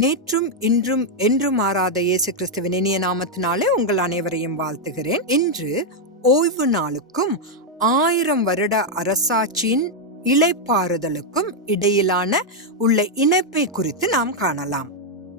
நேற்றும் இன்றும் என்றும் மாறாத இயேசு கிறிஸ்துவின் இனிய நாமத்தினாலே உங்கள் அனைவரையும் வாழ்த்துகிறேன். இன்று ஓய்வு நாளுக்கும் ஆயிரம் வருட அரசாட்சியின் இலைப்பாறுதலுக்கும் இடையிலான உள்ள இணைப்பை குறித்து நாம் காணலாம்.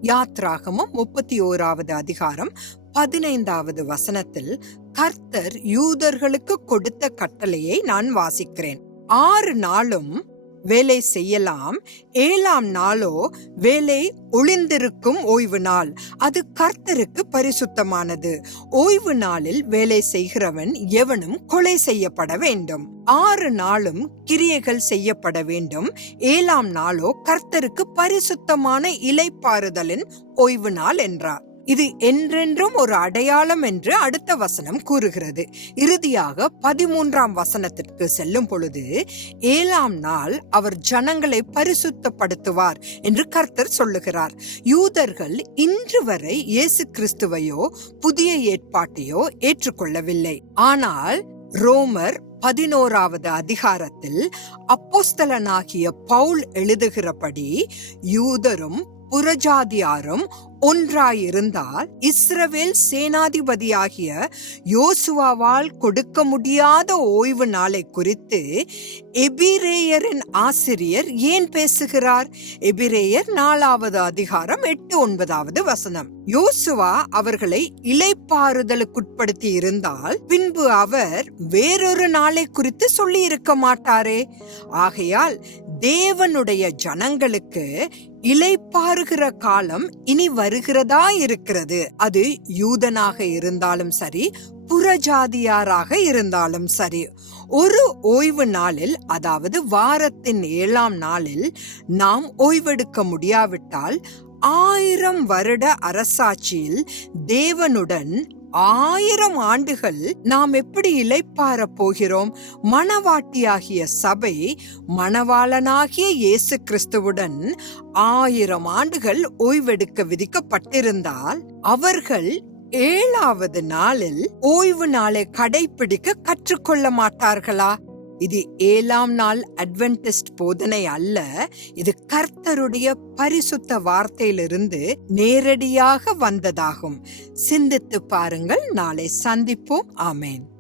யாத்ராகமும் முப்பத்தி ஓராவது அதிகாரம் பதினைந்தாவது வசனத்தில் கர்த்தர் யூதர்களுக்கு கொடுத்த கட்டளையை நான் வாசிக்கிறேன். ஆறு நாளும் வேலை செய்யலாம். ஏழாம் நாளோ வேலை ஒளிந்திருக்கும் ஓய்வு நாள். அது கர்த்தருக்கு பரிசுத்தமானது. ஓய்வு நாளில் வேலை செய்கிறவன் எவனும் கொலை செய்யப்பட வேண்டும். ஆறு நாளும் கிரியைகள் செய்யப்பட வேண்டும். ஏழாம் நாளோ கர்த்தருக்கு பரிசுத்தமான இலைப்பாறுதலின் ஓய்வு நாள் என்றார். இது என்றென்றும் ஒரு அடையாளம் என்று அடுத்த வசனம் கூறுகிறது. இறுதியாக பதிமூன்றாம் வசனத்திற்கு செல்லும் பொழுது ஏழாம் நாள் அவர் ஜனங்களை பரிசுத்தப்படுத்துவார் என்று கர்த்தர் சொல்லுகிறார். யூதர்கள் இன்று வரை இயேசு கிறிஸ்துவையோ புதிய ஏற்பாட்டையோ ஏற்றுக்கொள்ளவில்லை. ஆனால் ரோமர் பதினோராவது அதிகாரத்தில் அப்போஸ்தலனாகிய பவுல் எழுதுகிறபடி யூதரும் புறஜாதியாரும் ஒன்றாயிருந்தால் இஸ்ரவேல் சேனாதிபதியாகிய யோசுவாவால் கொடுக்க முடியாத ஓய்வு நாளை குறித்து எபிரேயரின் ஆசிரியர் ஏன் பேசுகிறார்? எபிரேயர் நாலாவது அதிகாரம் எட்டு ஒன்பதாவது வசனம். யோசுவா அவர்களை இலைப்பாறுதலுக்குட்படுத்தி இருந்தால் பின்பு அவர் வேறொரு நாளை குறித்து சொல்லி இருக்க மாட்டாரே. ஆகையால் தேவனுடைய ஜனங்களுக்கு இலைப்பாருகிற காலம் இனி வருகிறதா இருக்கிறது. அது யூதனாக இருந்தாலும் சரி புறஜாதியாராக இருந்தாலும் சரி. ஒரு ஓய்வு நாளில் அதாவது வாரத்தின் ஏழாம் நாளில் நாம் ஓய்வெடுக்க முடியாவிட்டால் ஆயிரம் வருட அரசாட்சியில் தேவனுடன் ஆயிரம் ஆண்டுகள் நாம் எப்படி இலைப்பார போகிறோம்? மணவாட்டியாகிய சபை மணவாளனாகிய இயேசு கிறிஸ்துவுடன் ஆயிரம் ஆண்டுகள் ஓய்வெடுக்க விதிக்கப்பட்டிருந்தால் அவர்கள் ஏழாவது நாளில் ஓய்வு நாளை கடைபிடிக்க கற்றுக்கொள்ள மாட்டார்களா? இது ஏழாம் நாள் அட்வென்டிஸ்ட் போதனை அல்ல. இது கர்த்தருடைய பரிசுத்த வார்த்தையிலிருந்து நேரடியாக வந்ததாகும். சிந்தித்து பாருங்கள். நாளை சந்திப்போம். ஆமேன்.